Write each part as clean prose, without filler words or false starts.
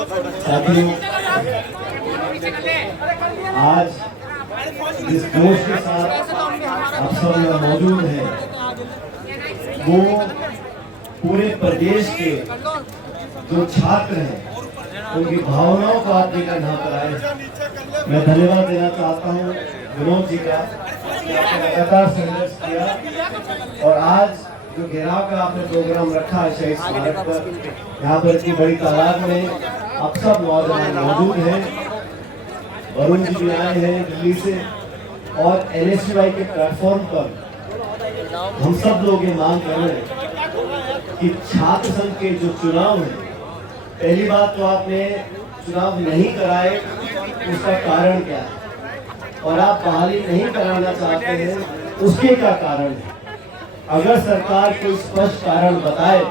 साथियों, आज जिस जोश के साथ आप सब यहाँ मौजूद हैं, वो पूरे प्रदेश के जो छात्र हैं उनकी भावनाओं को आप लेकर यहाँ पर आए। मैं धन्यवाद देना चाहता हूँ विनोद जी का, लगातार संघर्ष किया और आज जो घेराव का आपने प्रोग्राम रखा है शहीद स्मारक पर, यहाँ पर इतनी बड़ी तादाद में आप सब नौजवान मौजूद हैं। वरुण जी भी आए हैं दिल्ली से और NSUI के प्लेटफॉर्म पर हम सब लोग ये मांग कर रहे हैं कि छात्र संघ के जो चुनाव है, पहली बात तो आपने चुनाव नहीं कराए, उसका कारण क्या है और आप बहाली नहीं कराना चाहते हैं, उसके क्या कारण है। अगर सरकार कोई स्पष्ट कारण बताए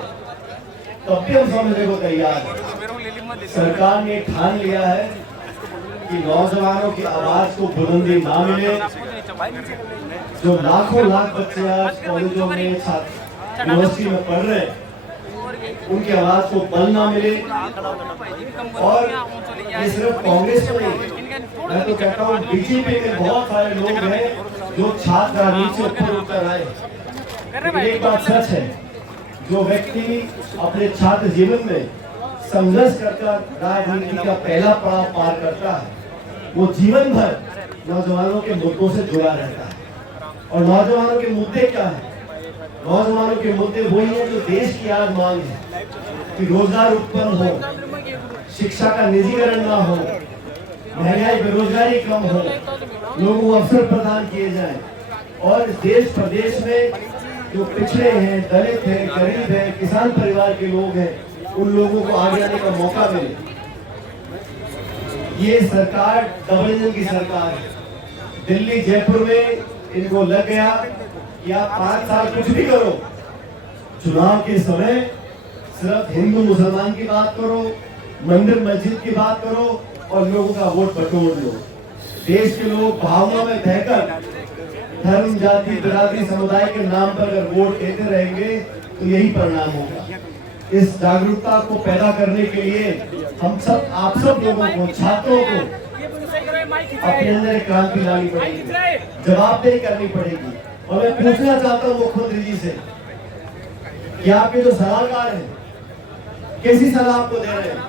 तब भी हम समझने को तैयार हैं। सरकार ने ठान लिया है कि नौजवानों की आवाज को बुलंदी ना मिले। जो लाखों लाख बच्चे आज कॉलेजों में यूनिवर्सिटी में पढ़ रहे हैं, उनकी आवाज को बल ना मिले। और ये सिर्फ कांग्रेस में नहीं, मैं तो कहता हूँ बीजेपी में बहुत सारे लोग हैं जो छात्र राजनीति से ऊपर उठकर आए। लेकिन एक बात सच है, जो व्यक्ति अपने छात्र जीवन में संघर्ष कर राजनीति का पहला पड़ाव पार करता है, वो जीवन भर नौजवानों के मुद्दों से जुड़ा रहता है। और नौजवानों के मुद्दे क्या है? नौजवानों के मुद्दे वही है जो देश की आज मांग है कि रोजगार उत्पन्न हो, शिक्षा का निजीकरण ना हो, महंगाई बेरोजगारी कम हो, लोगों को अवसर प्रदान किए जाएं और देश प्रदेश में जो पिछड़े हैं, दलित हैं, गरीब हैं, किसान परिवार के लोग हैं, उन लोगों को आगे आने का मौका मिले। ये सरकार डबल इंजन की सरकार है। दिल्ली जयपुर में इनको लग गया कि आप 5 साल कुछ भी करो, चुनाव के समय सिर्फ हिंदू मुसलमान की बात करो, मंदिर मस्जिद की बात करो और लोगों का वोट बटोर लो। देश के लोग भावना में बहकर धर्म, जाति, बिरादरी, समुदाय के नाम पर अगर वोट देते रहेंगे तो यही परिणाम होगा। इस जागरूकता को पैदा करने के लिए हम सब, आप सब लोगों को, छात्रों को अपने अंदर एक क्रांति लानी पड़ेगी, जवाबदेही करनी पड़ेगी। और मैं पूछना चाहता हूँ मुख्यमंत्री जी से कि आपके जो सलाहकार हैं, कैसी सलाह आपको दे रहे हैं?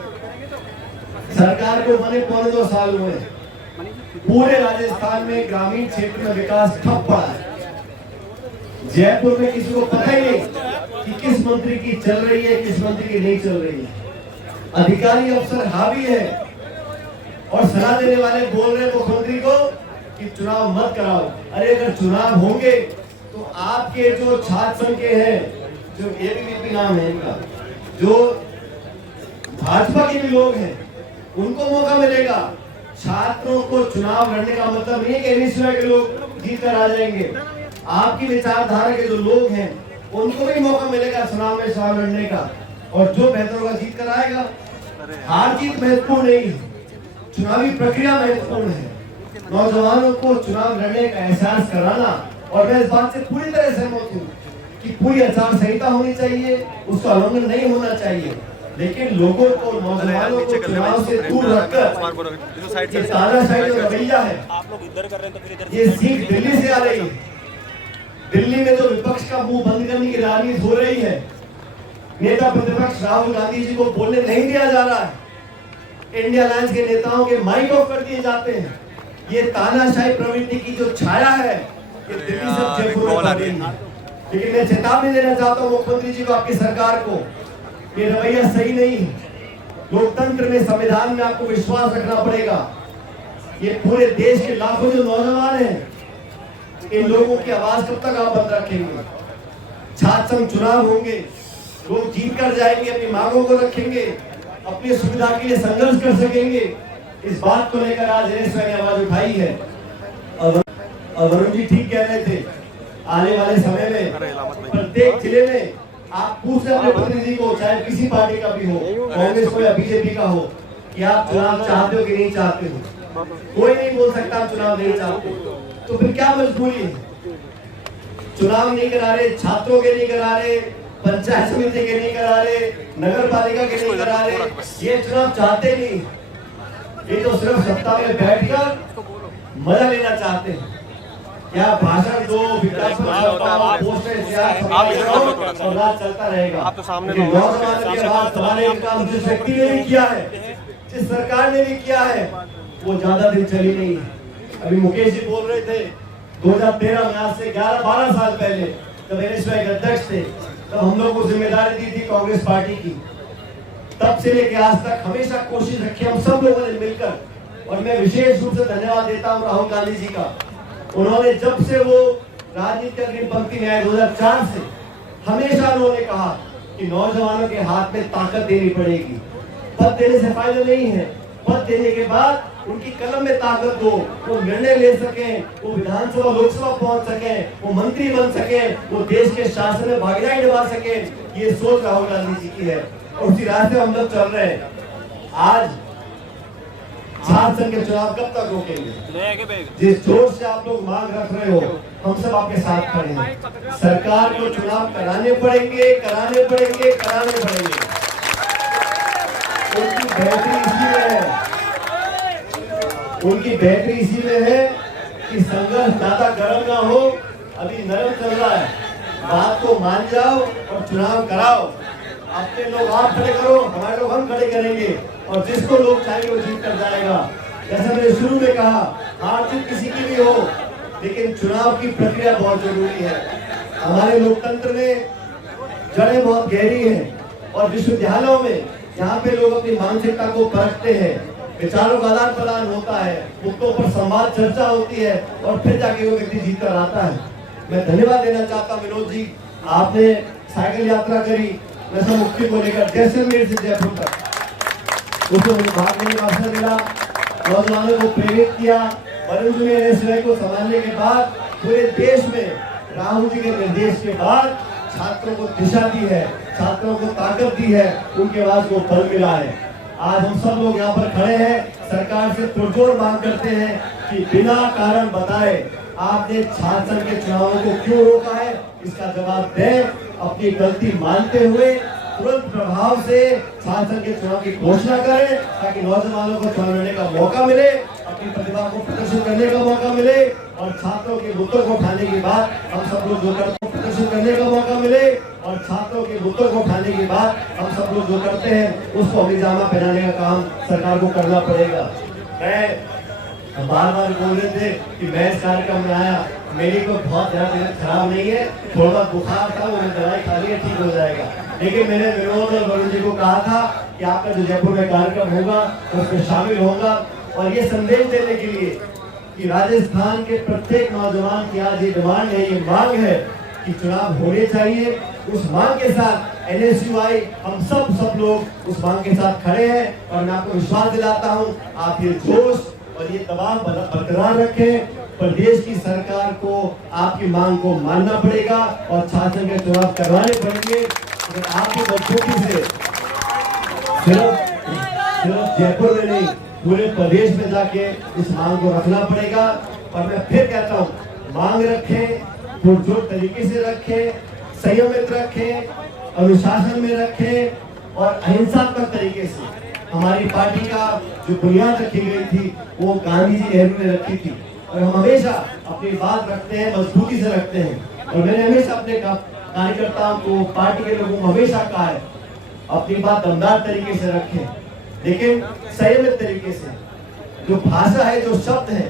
सरकार को बने 2.25 साल हुए, पूरे राजस्थान में ग्रामीण क्षेत्र में विकास ठप पड़ा है। जयपुर में किसी को पता ही नहीं कि किस मंत्री की चल रही है, किस मंत्री की नहीं चल रही है। अधिकारी अफसर हावी है और सलाह देने वाले बोल रहे हैं मुख्यमंत्री को कि चुनाव मत कराओ। अरे अगर चुनाव होंगे तो आपके जो छात्र संघ के हैं, जो ABVP नाम है इनका, जो भाजपा के भी लोग हैं, उनको मौका मिलेगा। छात्रों को चुनाव लड़ने का मतलब नहीं है कि NSUI के लोग जीत कर आ जाएंगे। आपकी विचारधारा के जो लोग हैं उनको भी मौका मिलेगा चुनाव में चुनाव लड़ने का, और जो बेहतर होगा जीत कर आएगा। हार जीत महत्वपूर्ण नहीं है, चुनावी प्रक्रिया महत्वपूर्ण है। नौजवानों को चुनाव लड़ने का एहसास कराना, और मैं इस बात से पूरी तरह सहमत हूँ कि पूरी आचार संहिता होनी चाहिए, उसका उल्लंघन नहीं होना चाहिए। लेकिन लोगों को, नौजवानों को चुनाव से दूर रखकर ये तानाशाही जो रवैया है, ये सीख दिल्ली से आ रही है। दिल्ली में जो विपक्ष का मुंह बंद करने की राजनीति हो रही है, नेता प्रतिपक्ष राहुल गांधी जी को बोलने नहीं दिया जा रहा है, इंडिया अलायंस के नेताओं के माइक ऑफ कर दिए जाते हैं। ये तानाशाही प्रवृत्ति की जो छाया है, ये दिल्ली से जयपुर में आ रही है। लेकिन मैं चेतावनी देना चाहता हूँ मुख्यमंत्री जी को, आपकी सरकार को, ये रवैया सही नहीं है। लोकतंत्र में, संविधान में आपको विश्वास रखना पड़ेगा। ये पूरे देश के लाखों जो नौजवान हैं, इन लोगों की आवाज कब तक आप बंद रखेंगे? छात्र संघ चुनाव होंगे, लोग जीत कर जाएंगे, अपनी मांगों को रखेंगे, अपनी सुविधा के लिए संघर्ष कर सकेंगे। इस बात को लेकर आज NSUI ने आवाज उठाई है। और वरुण जी ठीक कह रहे थे, आने वाले समय में प्रत्येक जिले में आप पूछ रहे अपने प्रतिनिधि को, चाहे किसी पार्टी का भी हो, कांग्रेस को या बीजेपी का हो, कि आप चुनाव चाहते हो कि नहीं चाहते हो। कोई नहीं बोल सकता आप चुनाव नहीं चाहते, तो फिर क्या मजबूरी है? चुनाव नहीं करा रहे, छात्रों के नहीं करा रहे, पंचायत समिति के नहीं करा रहे, नगर पालिका के नहीं करा रहे। ये चुनाव चाहते नहीं, ये तो सिर्फ सत्ता में बैठकर मजा लेना चाहते हैं। क्या भाषण दो, विज्ञापन छापाओ, पोस्टर और राज चलता रहेगा। आप तो सामने नौजवानों के बाद हमारे काम जिस व्यक्ति ने भी किया है, जिस सरकार ने भी किया है, वो ज्यादा दिन चली नहीं है। अभी मुकेश जी बोल रहे थे 2013 में, आज से 11-12 साल पहले जब एनएसयूआई के अध्यक्ष थे, तब हम लोग को जिम्मेदारी दी थी कांग्रेस पार्टी की। तब से लेकर आज तक हमेशा कोशिश रखी हम सब लोगों ने मिलकर, और मैं विशेष रूप से धन्यवाद देता हूं राहुल गांधी जी का। उन्होंने जब से वो राजनीति अग्रिम पंक्ति में आए 2004 से, हमेशा उन्होंने कहा कि नौजवानों के हाथ में ताकत देनी पड़ेगी। पद देने से फायदा नहीं है, पद देने के बाद उनकी कलम में ताकत दो, वो निर्णय ले सके, वो विधानसभा लोकसभा पहुंच सके, वो मंत्री बन सके, वो देश के शासन में भागीदारी निभा सके। ये सोच राहुल गांधी जी की है और उसी रास्ते हम लोग चल रहे हैं। आज झारखंड के चुनाव कब तक रोकेंगे? जिस जोर से आप लोग मांग रख रहे हो, हम सब आपके साथ खड़े हैं। सरकार को चुनाव कराने पड़ेंगे, कराने पड़ेंगे, कराने पड़ेंगे। उनकी बेहतरी इसी में है, उनकी बेहतरी इसी में है कि संघर्ष ज्यादा गर्म ना हो, अभी नरम चल रहा है। बात को मान जाओ और चुनाव कराओ। अपने लोग आप खड़े करो, हमारे लोग हम खड़े करेंगे, और जिसको लोग चाहेंगे वो जीत कर जाएगा। जैसा मैंने शुरू में कहा, हार जीत किसी की भी हो, लेकिन चुनाव की प्रक्रिया बहुत जरूरी है। हमारे लोकतंत्र में जड़ें बहुत गहरी हैं, और विश्वविद्यालयों में जहाँ पे लोग अपनी मानसिकता को परखते हैं, विचारों का आदान प्रदान होता है, मुद्दों पर संवाद चर्चा होती है, और फिर जाके वो व्यक्ति जीत कर आता है। मैं धन्यवाद देना चाहता हूँ विनोद जी, आपने साइकिल यात्रा करी नशा मुक्ति को लेकर जैसलमेर से जयपुर तक, उसको मुझे भाग लेने का अवसर मिला, नौजवानों को प्रेरित किया। वरुण जी ने एनएसयूआई को संभालने के बाद पूरे देश में राहुल जी के निर्देश के बाद छात्रों को दिशा दी है, छात्रों को ताकत दी है, उनके आवाज को बल मिला है। आज हम सब लोग यहाँ पर खड़े हैं, सरकार से पुरजोर मांग करते हैं कि बिना कारण बताए आपने झारखंड के चुनावों को क्यों रोका है, इसका जवाब दें। अपनी गलती मानते हुए तुरंत प्रभाव से झारखंड के चुनाव की घोषणा करें, ताकि नौजवानों को चुनाव लड़ने का मौका मिले, अपनी प्रतिभा को प्रदर्शन करने का मौका मिले, और छात्रों के मुद्दों को उठाने के बाद हम सब लोग जो करते हैं प्रदर्शन करने का मौका मिले, और छात्रों के मुद्दों को उठाने के बाद हम सब लोग जो करते हैं उसको अमली जामा पहनाने का काम सरकार को करना पड़ेगा। मैं बार बार बोल रहे थे कि मैं इस कार्यक्रम में आया, मेरी कोई बहुत ज्यादा तबीयत खराब नहीं है, थोड़ा बहुत बुखार था, वो दवाई खा लिया, ठीक हो जाएगा। लेकिन मैंने विनोद और वरुण जी को कहा था कि आपका जो जयपुर में कार्यक्रम होगा उसमें शामिल होगा, और ये संदेश देने के लिए कि राजस्थान के प्रत्येक नौजवान की आज ये डिमांड है, ये मांग है कि चुनाव होने चाहिए। उस मांग के साथ एनएसयूआई हम सब लोग उस मांग के साथ खड़े हैं, और मैं आपको विश्वास दिलाता हूँ आप ये जोश और ये दबाव बरकरार रखें। प्रदेश की सरकार को आपकी मांग को मानना पड़ेगा और शासन के चुनाव करवाने पड़ेंगे। अगर आपकी मजबूती से सिर्फ जयपुर में नहीं, पूरे प्रदेश में जाके इस मांग को रखना पड़ेगा। और मैं फिर कहता हूँ, मांग रखें, पुरजोर तरीके से रखें, संयमित रखें, अनुशासन में रखें, और अहिंसात्मक तरीके से। हमारी पार्टी का जो बुनियाद रखी गई थी वो गांधी जी नेहरू ने रखी थी, और हम हमेशा अपनी बात रखते हैं, मजबूती से रखते हैं। और मैंने हमेशा अपने कार्यकर्ताओं को, पार्टी के लोगों को हमेशा कहा है, अपनी बात दमदार तरीके से रखें, लेकिन संयमित तरीके से। जो भाषा है, जो शब्द है,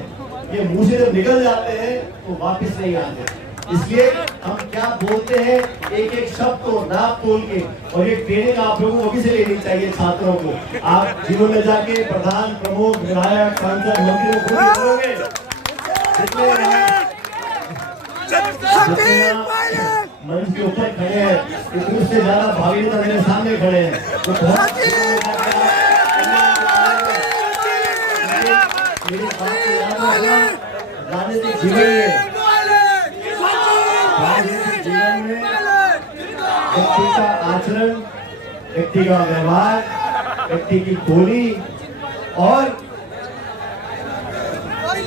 ये मुंह से जब निकल जाते हैं तो वापस नहीं आते। इसलिए हम क्या बोलते हैं, एक एक शब्द को नाप तोल के, और ये ट्रेनिंग आप लोगों को भी से लेनी चाहिए छात्रों को। आप जीवन में जाके प्रधान, प्रमुख, विधायक, सांसद, मंत्री को खुद बोलोगे, मंच के ऊपर खड़े हैं, इतने से ज्यादा भावी नेता मेरे सामने खड़े हैं, तो बहुत राजनीतिक जीवन में व्यक्ति का आचरण, व्यक्ति का व्यवहार, व्यक्ति की बोली और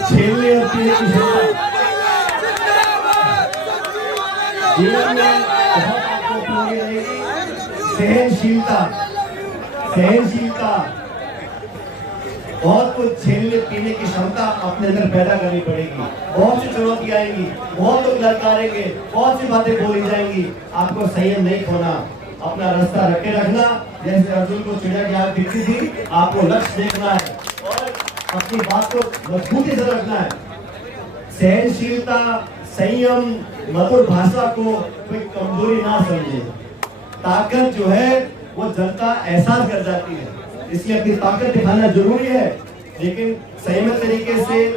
झेलने और पीने की क्षमता जीवन में बहुत आपको बाकी रहेगी सहनशीलता। सहनशीलता, बहुत कुछ झेलने पीने की क्षमता अपने अंदर पैदा करनी पड़ेगी। बहुत सी चुनौती आएंगी, बहुत लोग ललकारेंगे, बहुत सी बातें बोली जाएंगी। आपको संयम नहीं खोना, अपना रास्ता रखे रखना। जैसे अर्जुन को चिड़िया की आग दिखती थी, आपको लक्ष्य देखना है और अपनी बात को मजबूती से रखना है। सहनशीलता, संयम, मधुर भाषा को कोई कमजोरी ना समझे। ताकत जो है वो जनता एहसास कर जाती है, इसलिए अपनी ताकत दिखाना जरूरी है, लेकिन संयमित तरीके से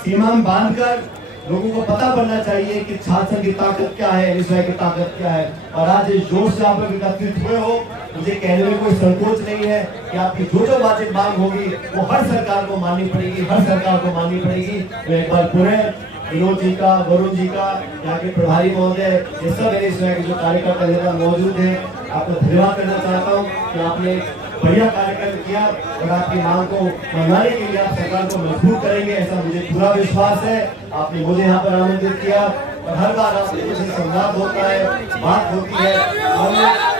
सीमा में बांधकर लोगों को पता पड़ना चाहिए कि छात्र संघ की ताकत क्या है, एनएसयूआई की ताकत क्या है। और आज इस जोश से आप लोग एकत्रित हुए हो, मुझे कहने में कोई संकोच नहीं है कि आपकी जो वाजिब मांग होगी वो हर सरकार को माननी पड़ेगी, हर सरकार को माननी पड़ेगी। तो एक बार पुनः विनोद जी का, वरुण जी का, यहाँ के प्रभारी महोदय, ये सब एनएसयूआई के जो कार्यकर्ता मौजूद हैं, आपको धन्यवाद करना चाहता हूँ कि आपने बढ़िया कार्यक्रम किया और आपकी मांग को मनवाने के लिए आप सरकार को मजबूर करेंगे, ऐसा मुझे पूरा विश्वास है। आपने मुझे यहाँ पर आमंत्रित किया और हर बार आपसे मुझे संवाद होता है, बात होती है।